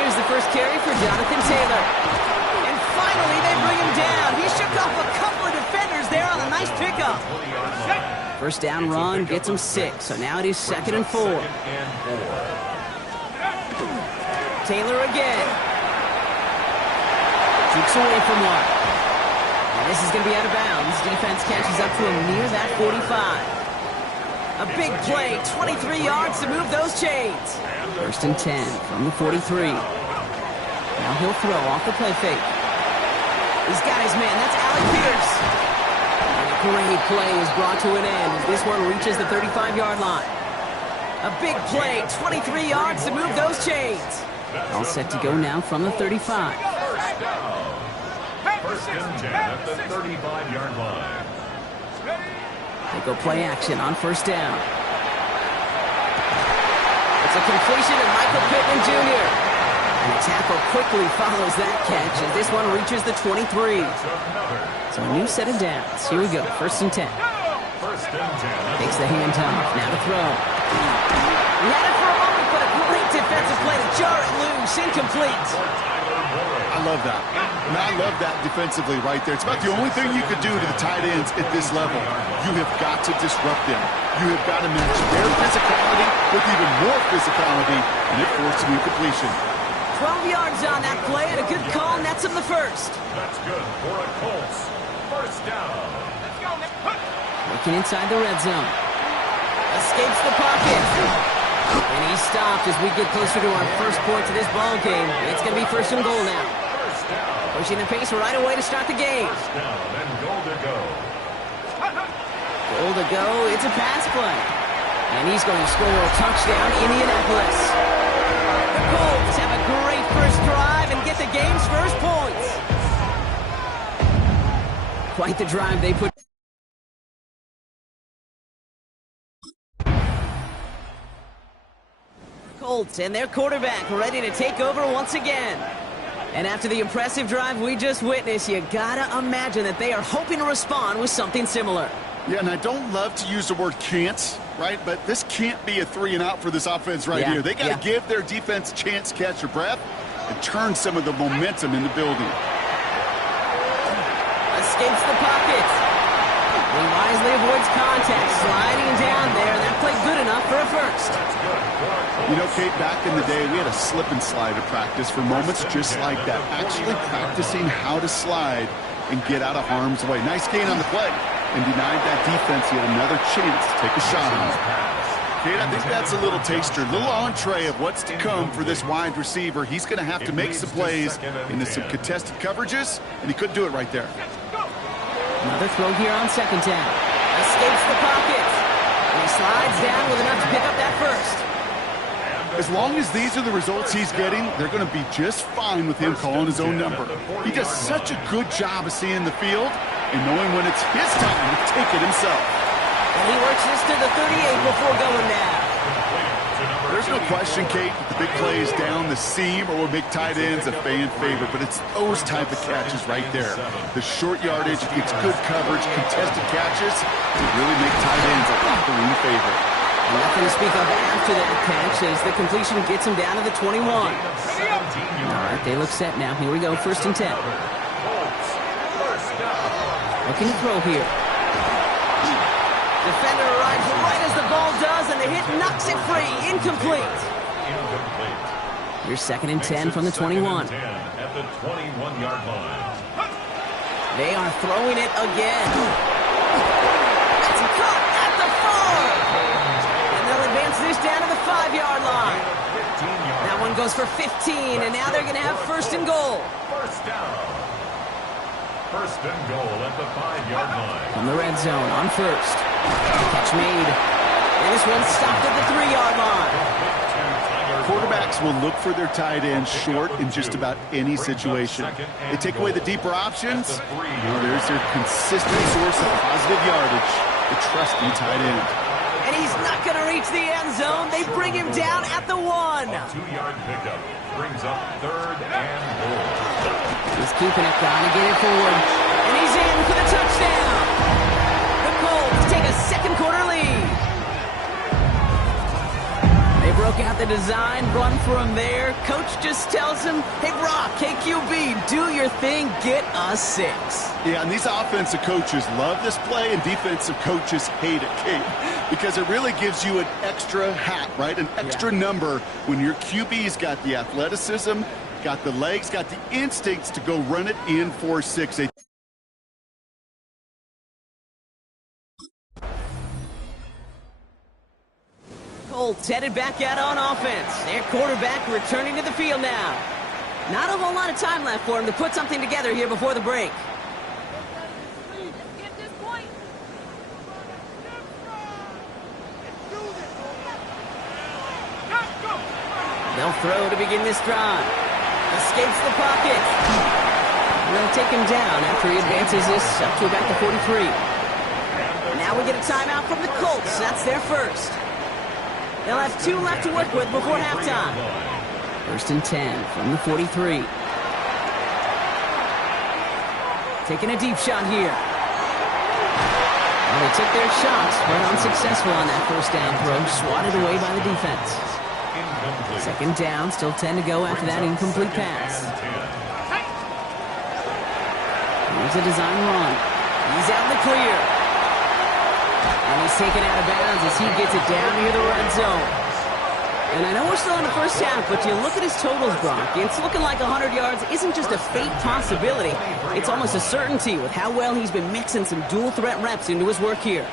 Here's the first carry for Jonathan Taylor. And finally, they bring him down. He shook off a couple of defenders there on a nice pickup. First down run gets him 6, so now it is 2nd and 4. Taylor again. Jukes away from one. And this is going to be out of bounds. Defense catches up to him near that 45. A big play, 23 yards to move those chains. 1st and 10 from the 43. Now he'll throw off the play fake. He's got his man. That's Alec Pierce. And a great play is brought to an end as this one reaches the 35-yard line. A big play, 23 yards to move those chains. All set to go now from the 35. 1st and 10 at the 35-yard line. They go play action on 1st down. It's a completion of Michael Pittman Jr. And the tackle quickly follows that catch as this one reaches the 23. So a new set of downs. Here we go, 1st and 10. 1st and 10. Takes the handoff, now to throw. He had it for a moment, but a great defensive play to jar it loose, incomplete. I love that. And I love that defensively right there. It's about the only thing you could do to the tight ends at this level. You have got to disrupt them. You have got to match their physicality with even more physicality, and it forced an incompletion. 12 yards on that play, and a good call nets him the first. That's good for a Colts. 1st down. Working inside the red zone. Escapes the pocket. And he's stopped as we get closer to our first point to this ball game. It's going to be 1st and goal now. Pushing the pace right away to start the game. 1st down and goal to go. Goal to go. It's a pass play. And he's going to score a touchdown, Indianapolis. The Colts have a great first drive and get the game's first points. Quite the drive they put. Colts and their quarterback ready to take over once again. And after the impressive drive we just witnessed, you gotta imagine that they are hoping to respond with something similar. Yeah, and I don't love to use the word can't, right? But this can't be a 3-and-out for this offense right here. They got to give their defense a chance to catch their breath and turn some of the momentum in the building. Escapes the pocket. He wisely avoids contact, sliding down there. That played good enough for a first. You know, Kate, back in the day, we had a slip and slide to practice for moments just like that. Actually practicing how to slide and get out of harm's way. Nice gain on the play. And denied that defense yet another chance to take a shot on it. Kate, I think that's a little taster, a little entree of what's to come for this wide receiver. He's going to have to make some plays into some contested coverages, and he couldn't do it right there. Another throw here on 2nd down. Escapes the pocket. And he slides down with enough to pick up that first. As long as these are the results he's getting, they're going to be just fine with him calling his own number. He does such a good job of seeing the field and knowing when it's his time to take it himself. And he works this to the 38 before going now. There's no question, Kate, that the big plays down the seam or will make tight ends a fan favorite, but it's those type of catches right there. The short yardage, gets good coverage, contested catches to really make tight ends a locker room favorite. Nothing to speak of after that catch as the completion gets him down to the 21. All right, they look set now. Here we go, 1st and 10. Looking to throw here. Defender arrives right as the ball does, and the hit knocks it free. Incomplete. Here's 2nd and 10 from the 21. At the 21-yard line. They are throwing it again. It's caught at the 4. And they'll advance this down to the 5-yard line. That one goes for 15, and now they're going to have 1st and goal. 1st down. 1st and goal at the 5-yard line. From the red zone on 1st. Catch made. And this one stopped at the 3-yard line. Quarterbacks will look for their tight ends short in just about any situation. They take away the deeper options. There's their consistent source of positive yardage, the trusty tight end. And he's not going to reach the end zone. They bring him down at the 1. A 2-yard pickup brings up 3rd and goal. He's keeping it, trying to get it forward. And he's in for the touchdown. The Colts take a 2nd quarter lead. the design run for him there. Coach just tells him, hey, Brock, KQB, do your thing, get a 6. Yeah, and these offensive coaches love this play, and defensive coaches hate it, Kate, because it really gives you an extra hat, right? An extra number when your QB's got the athleticism, got the legs, got the instincts to go run it in for 6. Colts headed back out on offense. Their quarterback returning to the field now. Not a whole lot of time left for him to put something together here before the break. They'll throw to begin this drive. Escapes the pocket. They'll take him down after he advances this up to about the 43. Now we get a timeout from the Colts. That's their first. They'll have 2 left to work with before halftime. 1st and 10 from the 43. Taking a deep shot here. Well, they took their shots, but unsuccessful on that first down throw. Swatted away by the defense. 2nd down, still 10 to go after that incomplete pass. Here's a design run. He's out in the clear. And he's taken out of bounds as he gets it down near the red zone. And I know we're still in the first half, but you look at his totals, Brock. It's looking like 100 yards isn't just a fake possibility. It's almost a certainty with how well he's been mixing some dual threat reps into his work here.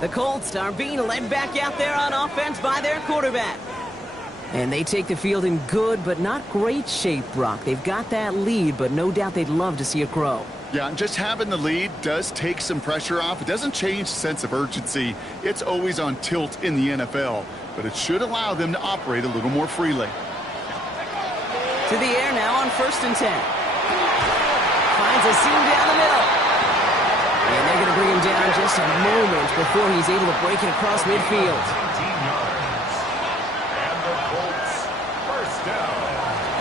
The Colts are being led back out there on offense by their quarterback. And they take the field in good but not great shape, Brock. They've got that lead, but no doubt they'd love to see it grow. Yeah, and just having the lead does take some pressure off. It doesn't change the sense of urgency. It's always on tilt in the NFL, but it should allow them to operate a little more freely. To the air now on 1st and 10. Finds a seam down the middle. And they're going to bring him down just a moment before he's able to break it across midfield. 19 yards. And the Colts, first down.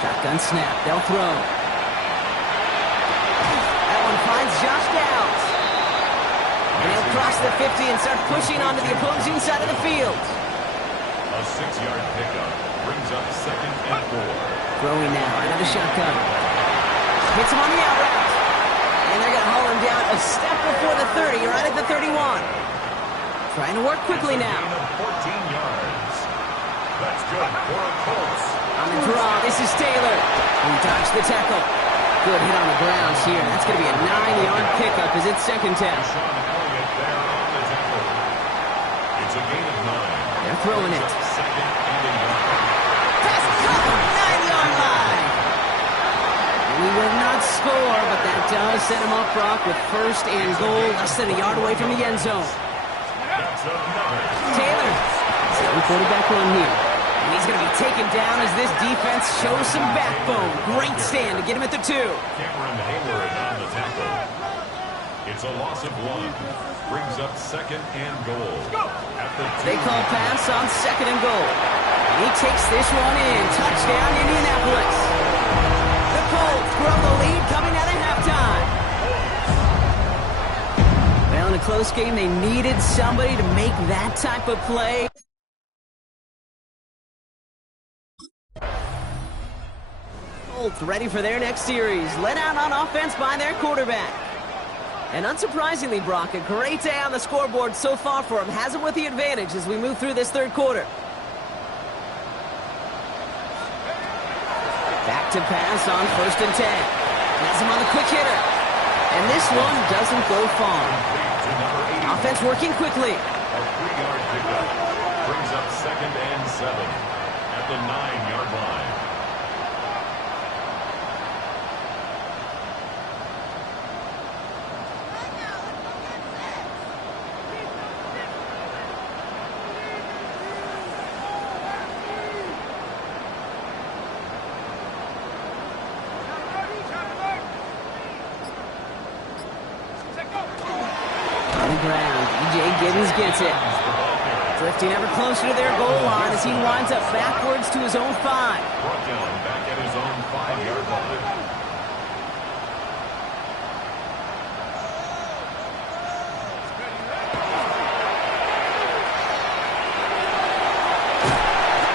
Shotgun snap. They'll throw. That one finds Josh Downs. And he'll cross the 50 and start pushing onto the opposing side of the field. A 6-yard pickup brings up 2nd and 4. Throwing now. Another shotgun. Hits him on the out route. And they're going to haul him down a step before the 30, right at the 31. Trying to work quickly now. 14 yards. That's good for the Colts. On the draw, this is Taylor. He dodged the tackle. Good hit on the ground here. That's going to be a 9-yard pickup as it's 2nd down. Sean Elliott there on the tackle. It's a gain of 9. They're throwing it. 2nd and a yard. Pass caught, 9-yard line. We will not score, but that does set him up, Brock, with 1st and goal, less than a yard away from the end zone. That's another. Taylor, second quarterback run here. And he's going to be taken down as this defense shows some backbone. Great stand to get him at the 2. Cameron Hayward on the tackle. It's a loss of 1. Brings up 2nd and goal. At the 2. They call pass on 2nd and goal. And he takes this one in. Touchdown, Indianapolis. The Colts grow the lead coming out of halftime. Well, in a close game, they needed somebody to make that type of play. Colts ready for their next series. Led out on offense by their quarterback. And unsurprisingly, Brock, a great day on the scoreboard so far for him. Has him with the advantage as we move through this 3rd quarter. Back to pass on 1st and 10. Has him on the quick hitter. And this one doesn't go far. Offense working quickly. A 3-yard pickup brings up 2nd and 7 at the 9-yard line. Gets it. Drifting ever closer to their goal line as he winds up backwards to his own 5. Brought down back at his own 5-yard line.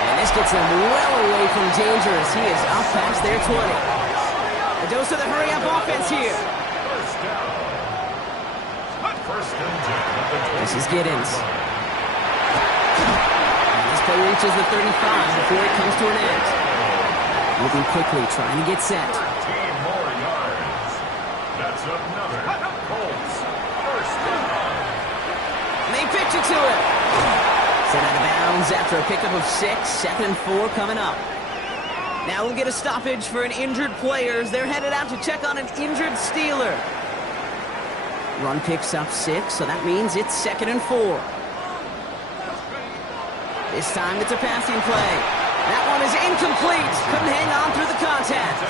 And this gets him well away from danger as he is up past their 20. A dose of the hurry-up offense here. First down. First and 10. This is Giddens. This play reaches the 35 before it comes to an end. Moving quickly, trying to get set. 13 more yards. That's another Colts first down. And they pitch it to him. Sent out of bounds after a pickup of 6. 2nd and 4 coming up. Now we'll get a stoppage for an injured player as they're headed out to check on an injured Steeler. Run picks up 6, so that means it's 2nd and 4. This time it's a passing play. That one is incomplete. Couldn't hang on through the contact.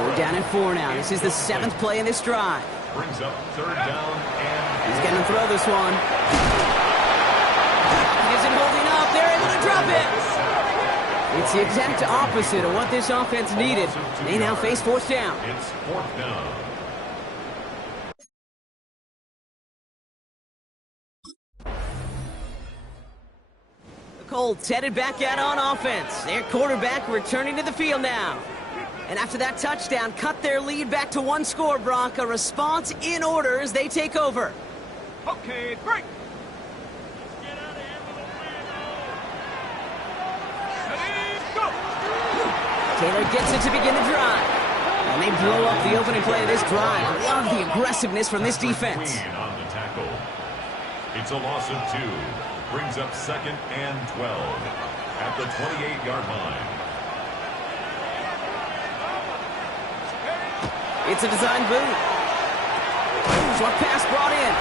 We're down at 4 now. This is the 7th play in this drive. Brings up 3rd down and He's going to throw this one. He isn't holding up. They're able to drop it. It's the exact opposite of what this offense needed. They now face 4th down. it's 4th down. The Colts headed back out on offense. Their quarterback returning to the field now. And after that touchdown, cut their lead back to 1 score, Brock. A response in order as they take over. Okay, break. Taylor gets it to begin the drive. And they blow up the opening play of this drive. Love the aggressiveness from this defense. Queen on the tackle. It's a loss of 2. Brings up 2nd and 12 at the 28-yard line. It's a design boot. Short pass brought in.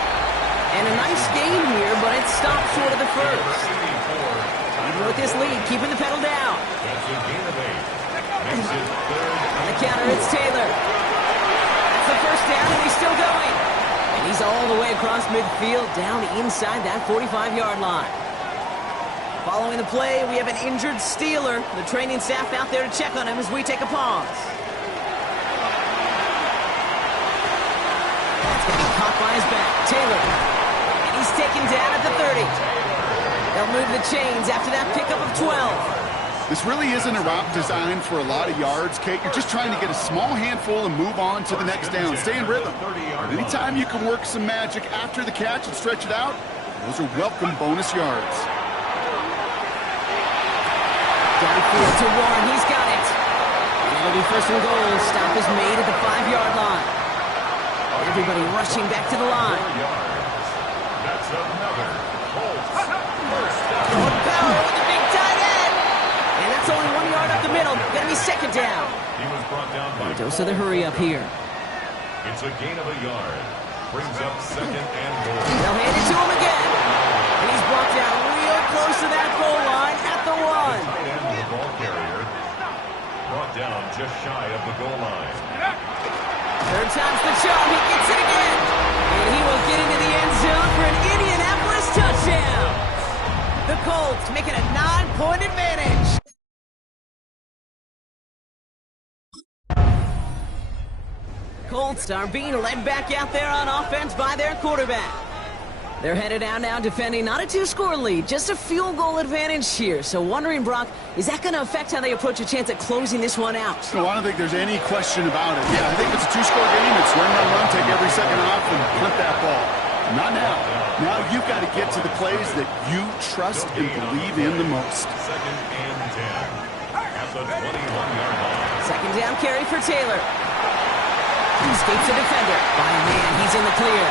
And a nice gain here, but it stopped short of the first. Even with this lead, keeping the pedal down. That's a gain of 8. Makes it 3rd. On the counter, it's Taylor. That's the first down, and he's still going. And he's all the way across midfield, down inside that 45-yard line. Following the play, we have an injured Steeler. The training staff out there to check on him as we take a pause. That's going to be caught by his back. Taylor. And he's taken down at the 30. They'll move the chains after that pickup of 12. This really isn't a route designed for a lot of yards, Kate. You're just trying to get a small handful and move on to the next down. Stay in rhythm. Anytime you can work some magic after the catch and stretch it out, those are welcome bonus yards. Downfield to Warren. He's got it. And it'll be 1st and goal. Stop is made at the 5-yard line. Everybody rushing back to the line. That's another Colts first down. Going power with the big tight end. And that's only 1 yard up the middle. Going to be 2nd down. He was brought down by Dose of the hurry up here. It's a gain of a yard. Brings up 2nd and goal. They'll hand it to him again. And he's brought down real close to that goal line at the 1. Tight end of the ball carrier. Brought down just shy of the goal line. 3rd time's the charm. He gets it again. And he will get into the end zone for an Indianapolis touchdown. The Colts making a 9-point advantage. Colts are being led back out there on offense by their quarterback. They're headed out now defending not a 2-score lead, just a field goal advantage here. So wondering, Brock, is that going to affect how they approach a chance at closing this one out? No, I don't think there's any question about it. Yeah, I think if it's a 2-score game, it's run, run, run, take every second off and punt that ball. Not now. Now you've got to get to the plays that you trust and believe in the most. 2nd and 10 at the 21-yard line. 2nd down carry for Taylor. He escapes the defender. By a man, he's in the clear.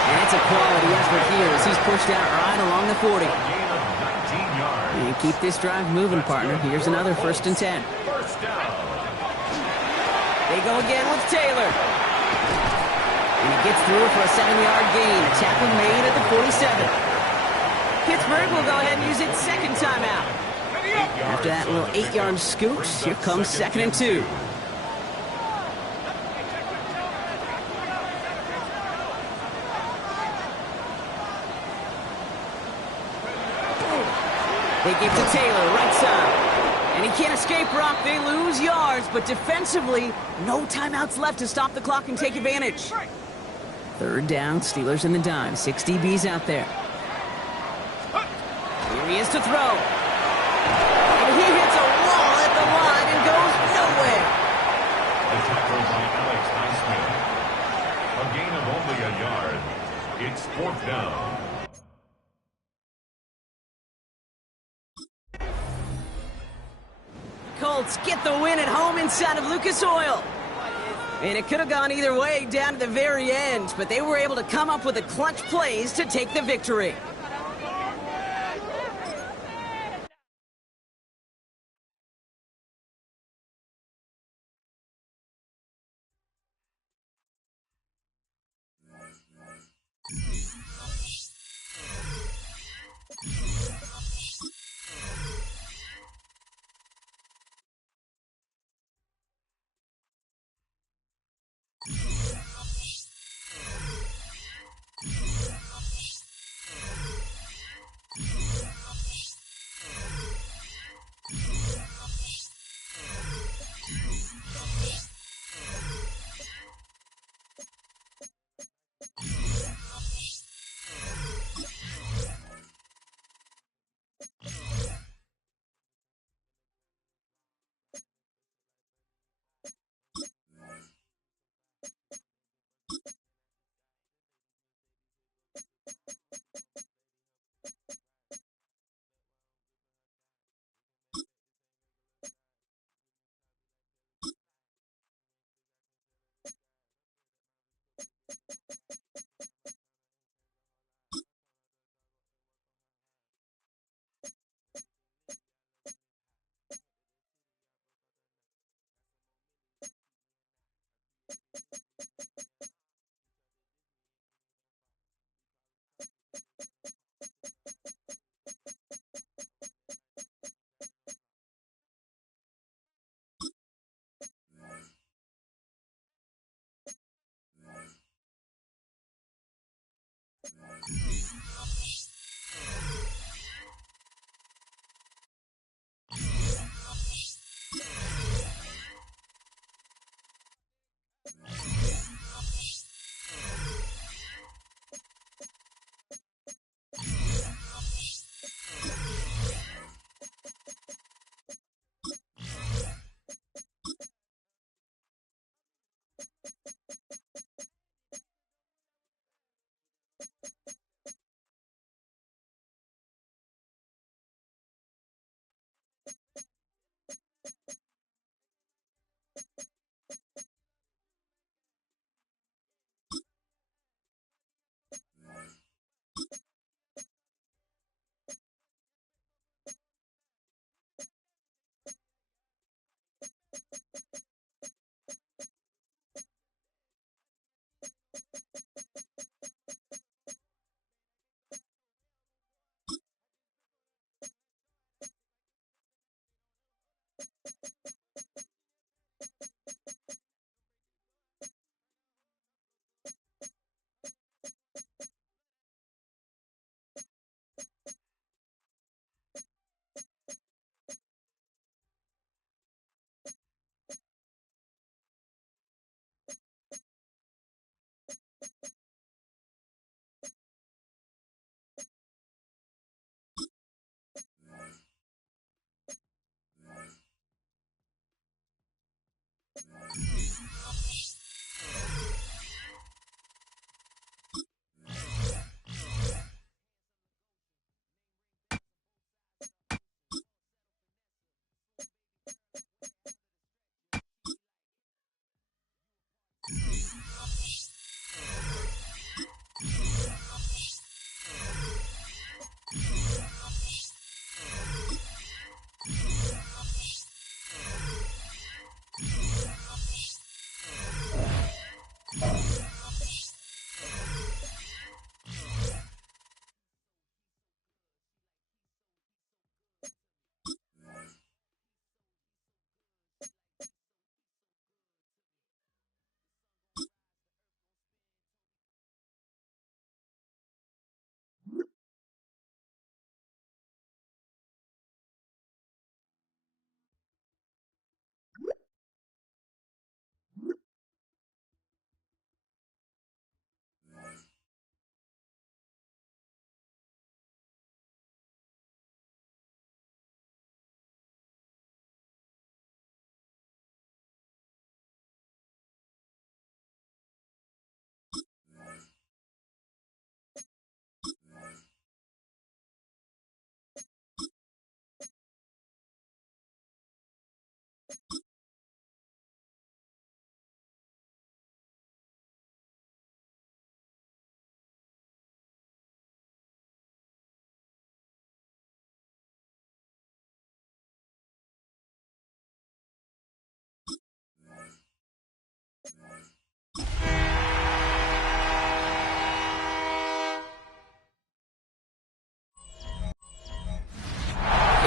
And it's a quality effort here as he's pushed out right along the 40. Gain of 19 yards. And keep this drive moving, partner. Here's another 1st and 10. First down. They go again with Taylor. And he gets through for a 7-yard gain. A tackle made at the 47. Pittsburgh will go ahead and use its 2nd timeout. After that little 8-yard scoot, here comes 2nd and 2. They give to Taylor, right side. And he can't escape, Brock. They lose yards, but defensively, no timeouts left to stop the clock and take advantage. Third down, Steelers in the dime. 6 DBs out there. Here he is to throw. And he hits a wall at the line and goes nowhere. A tackle by Alex Highsmith. A gain of only a yard. It's 4th down. Colts get the win at home inside of Lucas Oil. And it could have gone either way down to the very end, but they were able to come up with the clutch plays to take the victory.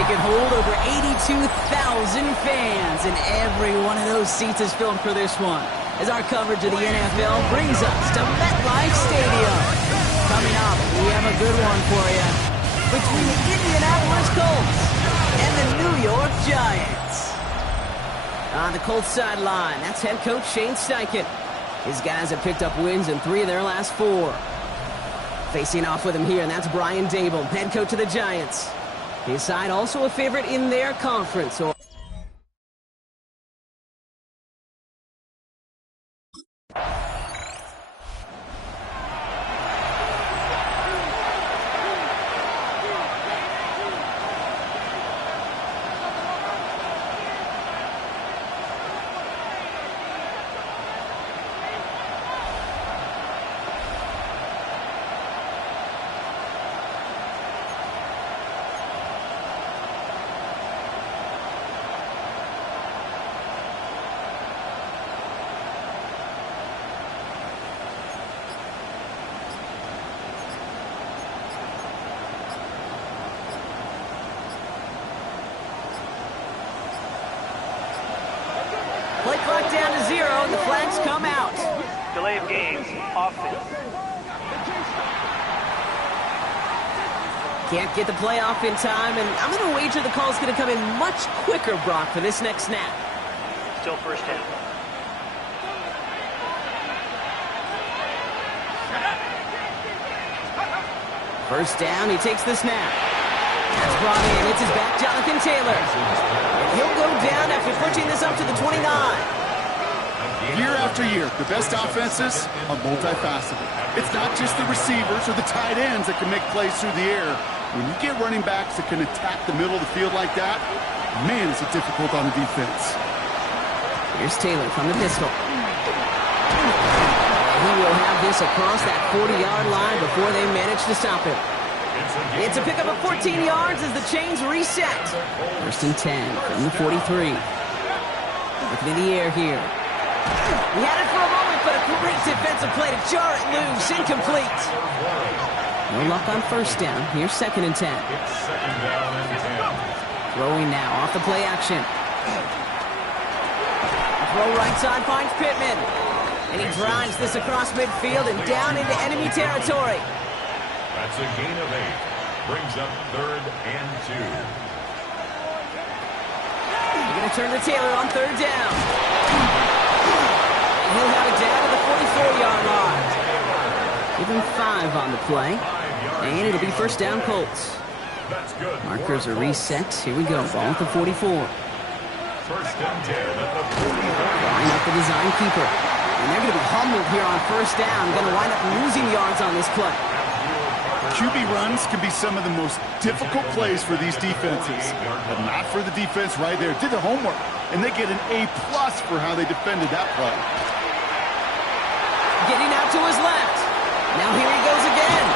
It can hold over 82,000 fans, and every one of those seats is filled for this one, as our coverage of the NFL brings us to MetLife Stadium. Coming up, we have a good one for you between the Indianapolis Colts and the New York Giants. On the Colts sideline, that's head coach Shane Steichen. His guys have picked up wins in 3 of their last 4. Facing off with him here, and that's Brian Dable, head coach of the Giants. His side also a favorite in their conference. Play clock down to 0, and the flags come out. Delay of games, offense. Can't get the play off in time, and I'm going to wager the call's going to come in much quicker, Brock, for this next snap. Still first down. First down, he takes the snap. That's brought in. It's his back, Jonathan Taylor. And he'll go down after pushing this up to the 29. Year after year, the best offenses are multifaceted. It's not just the receivers or the tight ends that can make plays through the air. When you get running backs that can attack the middle of the field like that, man, is it difficult on the defense. Here's Taylor from the pistol. He will have this across that 40-yard line before they manage to stop him. It's a pickup of 14 yards as the chains reset. First and 10 from the 43. Looking in the air here. He had it for a moment, but a great defensive play to jar it loose. Incomplete. No luck on first down. Here's second and 10. Throwing now off the play action. Throw right side finds Pittman. And he drives this across midfield and down into enemy territory. That's a gain of 8. Brings up 3rd and 2. They're going to turn to Taylor on 3rd down. He'll have it down to the 44-yard line. Give him 5 on the play. And it'll be first down Colts. That's good. Markers are reset. Here we go. Ball at the 44. First and 10 at the 44. Line up the design keeper. And they're going to be humbled here on first down. Going to wind up losing yards on this play. QB runs can be some of the most difficult plays for these defenses, but not for the defense right there. Did their homework, and they get an A+ for how they defended that play. Getting out to his left. Now here he goes again.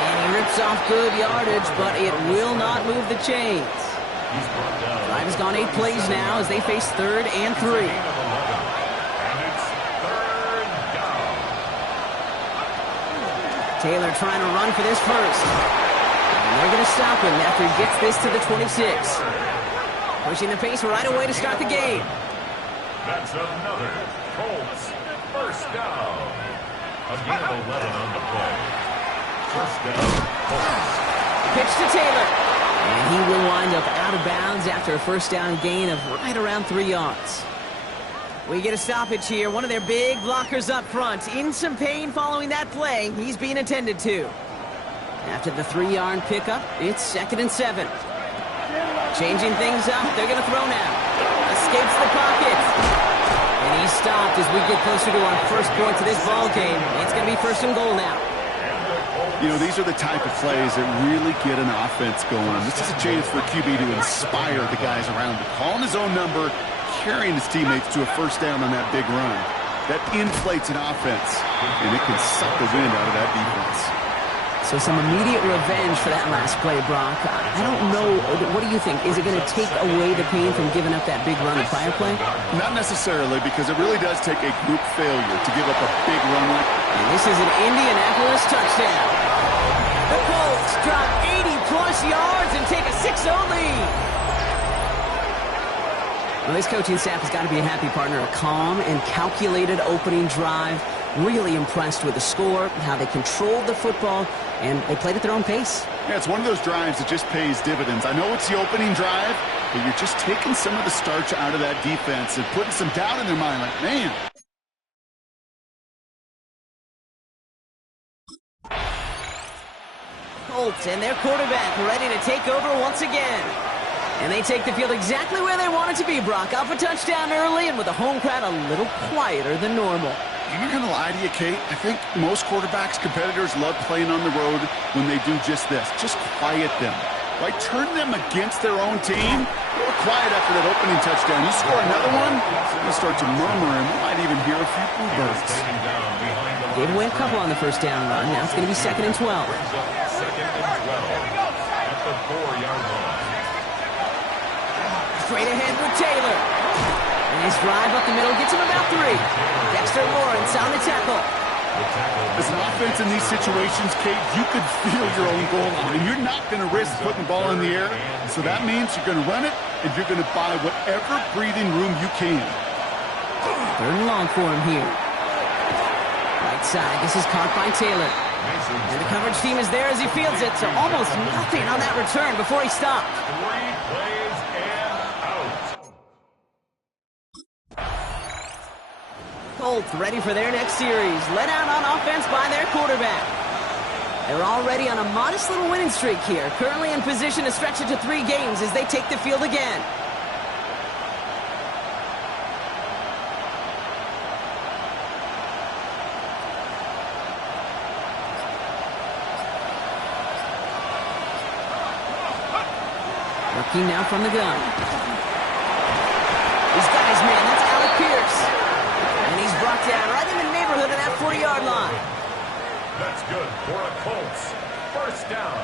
And he rips off good yardage, but it will not move the chains. Drive has gone 8 plays now as they face 3rd and 3. Taylor trying to run for this first. And they're going to stop him after he gets this to the 26. Pushing the pace right away to start the game. That's another Colts first down. A gain of 11 on the play. First down, Colts. Pitch to Taylor. And he will wind up out of bounds after a first down gain of right around 3 yards. We get a stoppage here. One of their big blockers up front. In some pain following that play. He's being attended to. After the 3-yard pickup, it's 2nd and 7. Changing things up. They're going to throw now. Escapes the pocket. And he's stopped as we get closer to our first point to this ball game. It's going to be 1st and goal now. You know, these are the type of plays that really get an offense going. This is a chance for QB to inspire the guys around him. Calling his own number, carrying his teammates to a first down on that big run. That inflates an offense, and it can suck the wind out of that defense. So some immediate revenge for that last play, Brock. I don't know. What do you think? Is it going to take away the pain from giving up that big run and fire play? Not necessarily, because it really does take a group failure to give up a big run like that. And this is an Indianapolis touchdown. The Colts drop 80 30-plus yards and take a 6-0 lead. Well, this coaching staff has got to be a happy partner. A calm and calculated opening drive. Really impressed with the score, how they controlled the football, and they played at their own pace. Yeah, it's one of those drives that just pays dividends. I know it's the opening drive, but you're just taking some of the starch out of that defense and putting some doubt in their mind. Like, man. Colts and their quarterback ready to take over once again. And they take the field exactly where they want it to be, Brock. Off a touchdown early and with a home crowd a little quieter than normal. I'm not going to lie to you, Kate. I think most quarterbacks, competitors love playing on the road when they do just this. Just quiet them. Right? Turn them against their own team. They were quiet after that opening touchdown. You score another one, they'll start to murmur, and we might even hear a few bluebirds. Gave away a couple on the first down run. Now it's going to be 2nd and 12. Second and 12 at the 4-yard line. Straight ahead with Taylor. Nice drive up the middle, gets him about 3. Dexter Lawrence on the tackle. As an offense in these situations, Kate, you could feel your own goal line. You're not going to risk putting the ball in the air, so that means you're going to run it, and you're going to buy whatever breathing room you can. 3rd and long for him here. Right side, this is caught by Taylor. And the coverage team is there as he fields it, so almost nothing on that return before he stopped. 3 plays and out. Colts ready for their next series. Led out on offense by their quarterback. They're already on a modest little winning streak here. Currently in position to stretch it to 3 games as they take the field again. Working now from the gun. He's got his man. That's Alec Pierce. And he's brought down right in the neighborhood of that 40-yard line. That's good for a Colts. First down.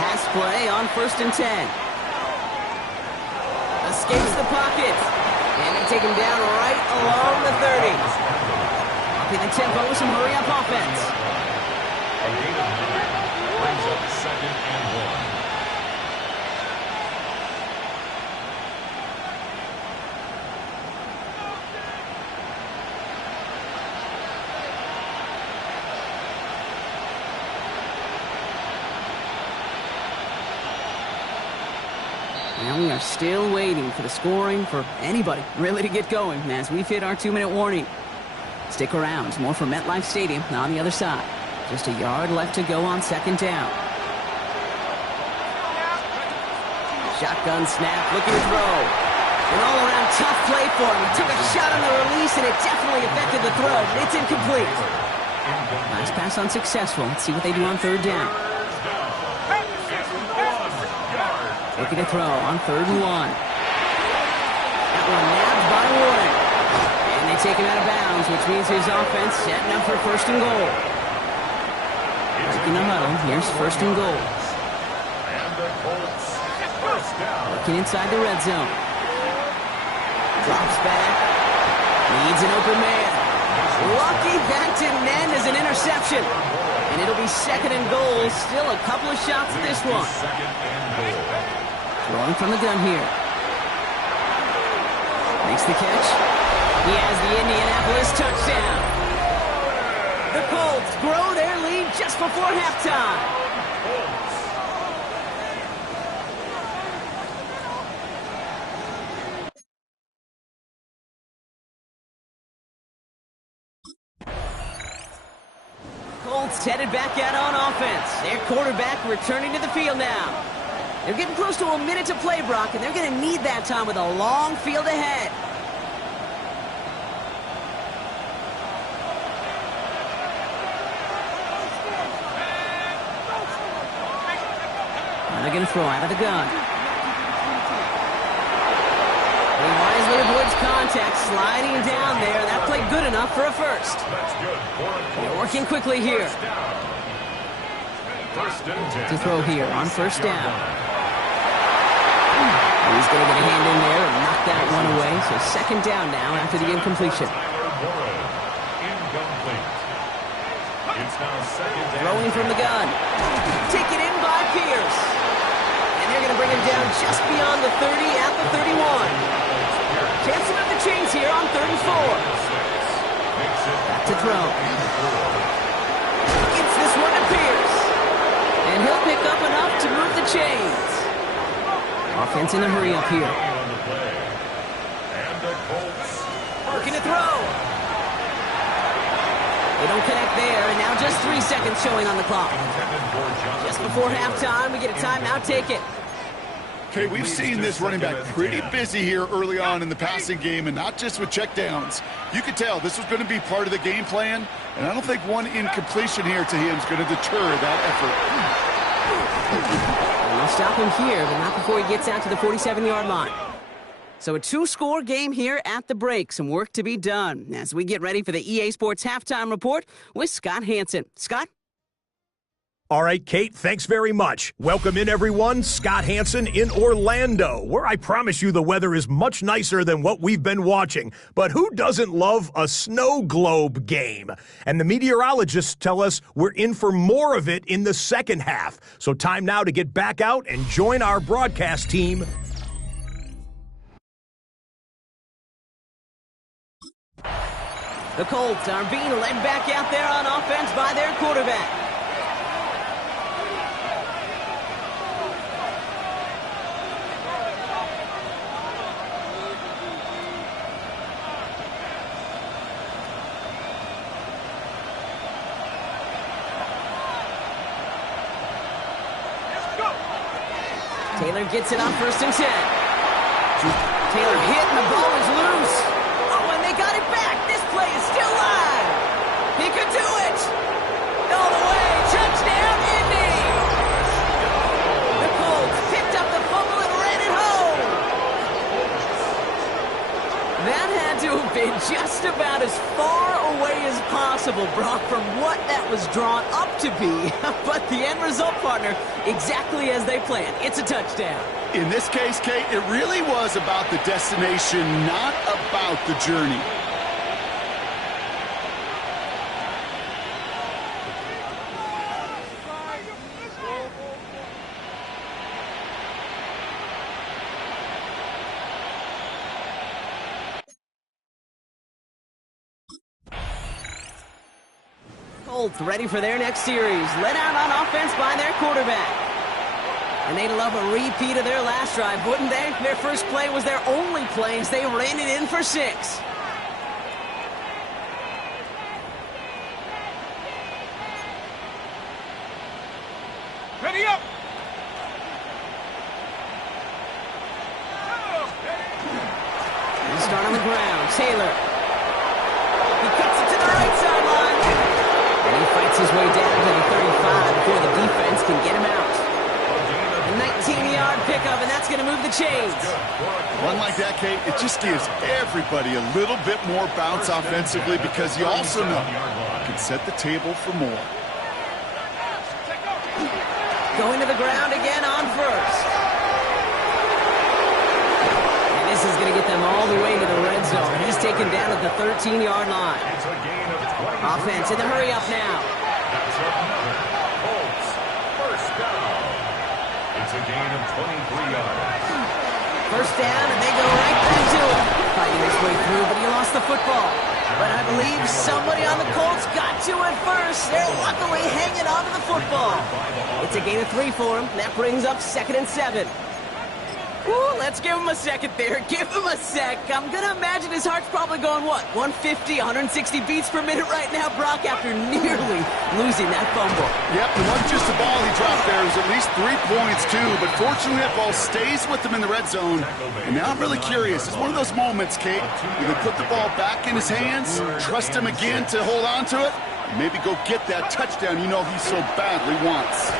Pass play on 1st and 10. Escapes the pocket. And they take him down right along the 30. Upping the tempo with some hurry-up offense. A gain of 9 brings up 2nd and 1. Now we are still waiting for the scoring for anybody really to get going as we've hit our 2-minute warning. Stick around. More from MetLife Stadium on the other side. Just a yard left to go on 2nd down. Shotgun snap, looking to throw. An all-around tough play for him. He took a shot on the release, and it definitely affected the throw, but it's incomplete. Last pass unsuccessful. Let's see what they do on 3rd down. Looking to throw on 3rd and 1. That one nabbed by Warren. And they take him out of bounds, which means his offense setting up for 1st and goal. Breaking the huddle. Here's 1st and goal. And the Colts. First down. Looking inside the red zone. Drops back. Needs an open man. Lucky that didn't end as an interception. And it'll be 2nd and goal. Still a couple of shots at this one. 2nd and goal. Throwing from the gun here. Makes the catch. He has the Indianapolis touchdown. The Colts grow their lead just before halftime. Colts headed back out on offense. Their quarterback returning to the field now. They're getting close to a minute to play, Brock, and they're going to need that time with a long field ahead. Now they're going to throw out of the gun. He wisely avoids contact, sliding down there. That played good enough for a first. That's good for a Colts. They're working quickly here. First and 10. To throw here on 1st down. He's going to get a hand in there and knock that one away. So 2nd down now after the incompletion. Incomplete. It's now 2nd down. Throwing from the gun. Taken in by Pierce. And they're going to bring him down just beyond the 30 at the 31. Chance to move the chains here on 3rd and 4. Back to throw. Gets this one to Pierce. And he'll pick up enough to move the chains. Offense in a hurry up here. Looking to throw. They don't connect there, and now just 3 seconds showing on the clock. Just before halftime, we get a timeout. Take it. Okay, we've seen this running back pretty busy here early on in the passing game, and not just with checkdowns. You could tell this was going to be part of the game plan, and I don't think one incompletion here to him is going to deter that effort. And they'll stop him here, but not before he gets out to the 47-yard line. So a 2-score game here at the break. Some work to be done as we get ready for the EA Sports Halftime Report with Scott Hansen. Scott? All right, Kate, thanks very much. Welcome in, everyone. Scott Hansen in Orlando, where I promise you the weather is much nicer than what we've been watching. But who doesn't love a snow globe game? And the meteorologists tell us we're in for more of it in the second half. So time now to get back out and join our broadcast team. The Colts are being led back out there on offense by their quarterback. Taylor gets it on 1st and 10. Taylor hit and the ball is loose. Oh, and they got it back. This play is still live. He could do it. All the way. Touchdown, Indy. The Colts picked up the fumble and ran it home. That had to have been just about as far away as possible, Brock, from what that was drawn up to be. But the end result, partner, exactly as they planned. It's a touchdown. In this case, Kate, it really was about the destination, not about the journey. Colts ready for their next series. Led out on offense by their quarterback. And they'd love a repeat of their last drive, wouldn't they? Their first play was their only play as they ran it in for 6. Ready up! They start on the ground. Taylor. He cuts it to the right sideline. And he fights his way down to the 35 before the defense can get him out. A 19-yard pickup, and that's going to move the chains. One like that, Kate, it just gives everybody a little bit more bounce offensively because you also know you can set the table for more. Going to the ground again on 1st. And this is going to get them all the way to the red zone. He's taken down at the 13-yard line. Offense in the hurry up now. It's a gain of 23 yards. First down, and they go right back to him. Fighting his way through, but he lost the football. But I believe somebody on the Colts got to it first. They're luckily hanging on to the football. It's a gain of 3 for him. That brings up 2nd and 7. Ooh, let's give him a second there. Give him a sec. I'm going to imagine his heart's probably going, what, 150, 160 beats per minute right now, Brock, after nearly losing that fumble. Yep, it wasn't just the ball he dropped there. It was at least 3 points, too. But fortunately, that ball stays with him in the red zone. And now I'm really curious. It's one of those moments, Kate, where they put the ball back in his hands, trust him again to hold on to it, and maybe go get that touchdown you know he so badly wants.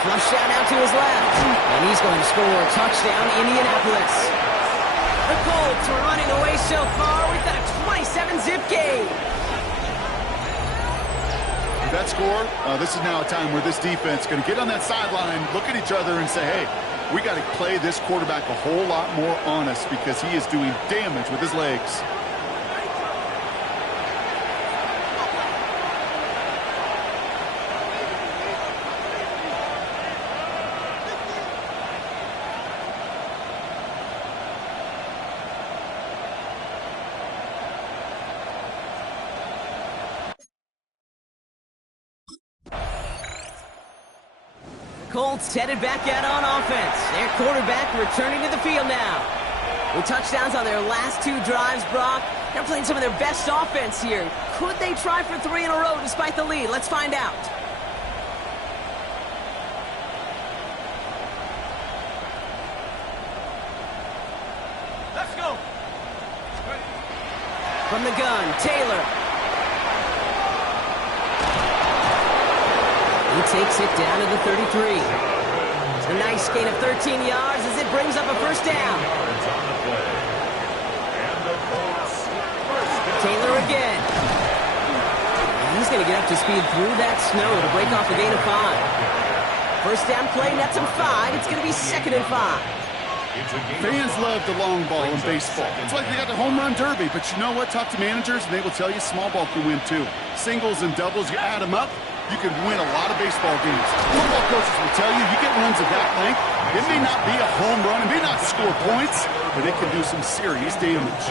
Flush shot out to his left. And he's going to score a touchdown, Indianapolis. The Colts are running away so far. We've got a 27-zip game. With that score, this is now a time where this defense is going to get on that sideline, look at each other, and say, hey, we got to play this quarterback a whole lot more honest because he is doing damage with his legs. Colts headed back out on offense. Their quarterback returning to the field now. With touchdowns on their last 2 drives, Brock, they're playing some of their best offense here. Could they try for 3 in a row despite the lead? Let's find out. Let's go. From the gun, Taylor. He takes it down to the 33. A nice gain of 13 yards as it brings up a first down. Taylor again. He's going to get up to speed through that snow to break off a gain of 5. First down play, nets him 5. It's going to be 2nd and 5. Fans love the long ball in baseball. It's like they got the home run derby, but you know what? Talk to managers and they will tell you small ball can win too. Singles and doubles, you add them up, you can win a lot of baseball games. Football coaches will tell you, you get runs of that length, it may not be a home run, it may not score points, but it can do some serious damage.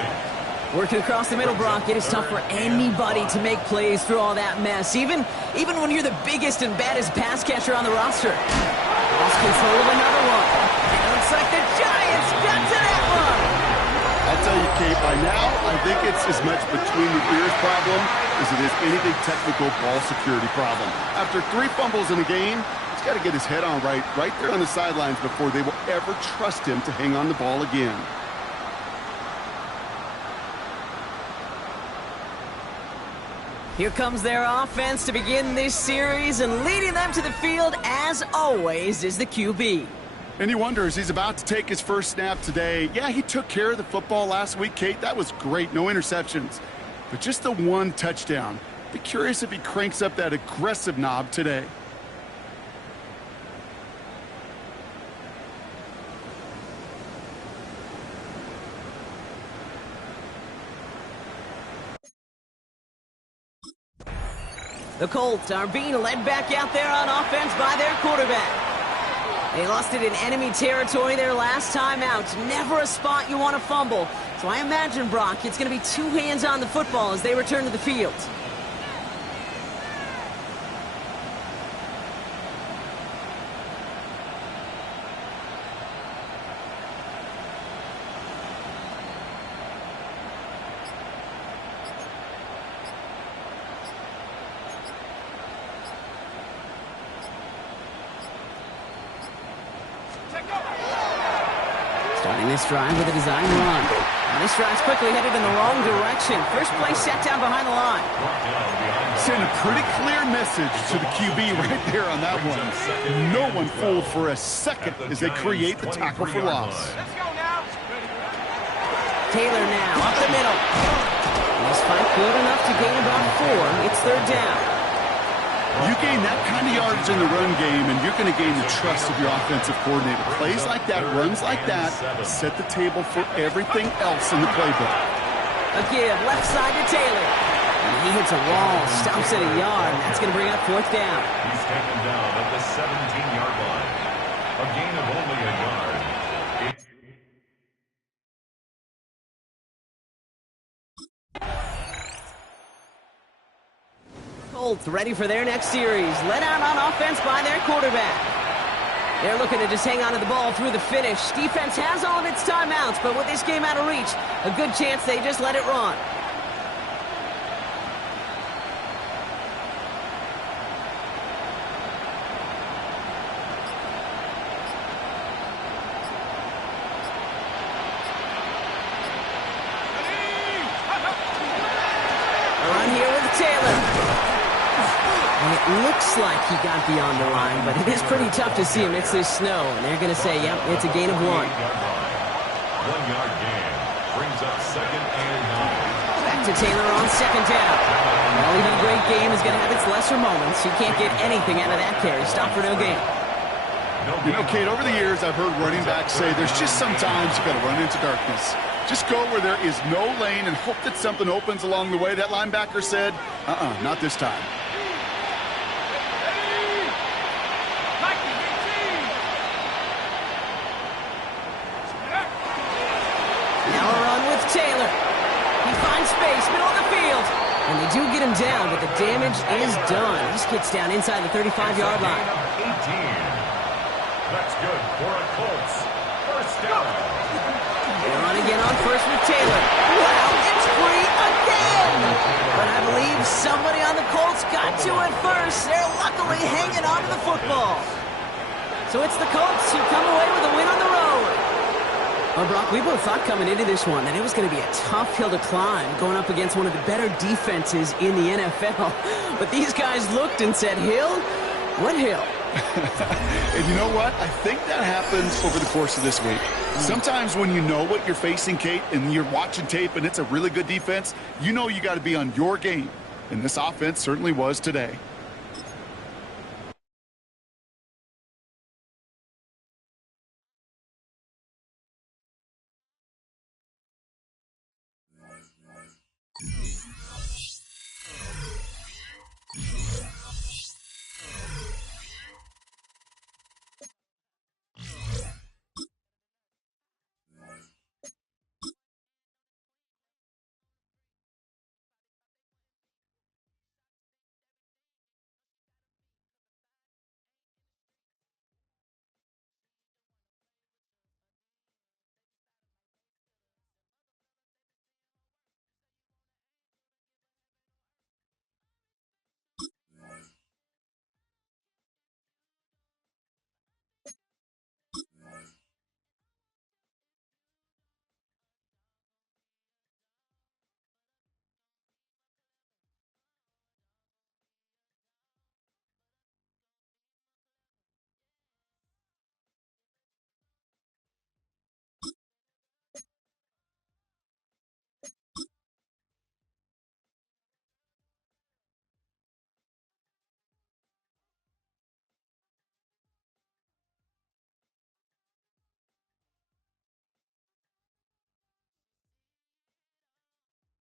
Working across the middle, Brock, it is tough for anybody to make plays through all that mess, even when you're the biggest and baddest pass catcher on the roster. Lost control of another one. And it looks like the Giants got to that one. I'll tell you, Kate, by now, I think it's as much between the ears problem as it is anything technical ball security problem. After 3 fumbles in a game, he's got to get his head on right there on the sidelines before they will ever trust him to hang on the ball again. Here comes their offense to begin this series, and leading them to the field, as always, is the QB. And you wonder, as he's about to take his first snap today, yeah, he took care of the football last week, Kate. That was great. No interceptions. But just the 1 touchdown. Be curious if he cranks up that aggressive knob today. The Colts are being led back out there on offense by their quarterback. They lost it in enemy territory their last time out. Never a spot you want to fumble. So I imagine, Brock, it's going to be 2 hands on the football as they return to the field. Starting this drive with a design run. And this drive's quickly headed in the wrong direction. First play set down behind the line. Send a pretty clear message to the QB right there on that one. No one fooled for a second as they create the tackle for loss. Let's go now. Taylor now up the middle. And this fight good enough to gain about 4. It's 3rd down. You gain that kind of yardage in the run game, and you're going to gain the trust of your offensive coordinator. Plays like that, runs like that, set the table for everything else in the playbook. A give left side to Taylor. And he hits a wall, stops at a yard, and that's going to bring up 4th down. He's taken down at the 17-yard line. A gain of only a yard. Colts ready for their next series. Led out on offense by their quarterback. They're looking to just hang on to the ball through the finish. Defense has all of its timeouts, but with this game out of reach, a good chance they just let it run. Run here with Taylor. And it looks like he got beyond the line, but it is pretty tough to see amidst this snow. And they're going to say, yep, it's a gain of 1. 1-yard gain brings up 2nd and 9. Back to Taylor on 2nd down. Well, even a great game is going to have its lesser moments. He can't get anything out of that carry. Stop for no gain. You know, Kate, over the years, I've heard running backs say there's just sometimes you got to run into darkness. Just go where there is no lane and hope that something opens along the way. That linebacker said, not this time. Now a run with Taylor. He finds space, middle of the field. And they do get him down, but the damage is done. He just gets down inside the 35-yard line. That's good for a Colts first down. They're on again on first with Taylor. Wow, it's free again! But I believe somebody on the Colts got to it first. They're luckily hanging on to the football. So it's the Colts who come away with a win on the road. Well, Brock, we both thought coming into this one that it was going to be a tough hill to climb going up against one of the better defenses in the NFL. But these guys looked and said, Hill? What hill? And you know what? I think that happens over the course of this week. Sometimes when you know what you're facing, Kate, and you're watching tape and it's a really good defense, you know you got to be on your game. And this offense certainly was today.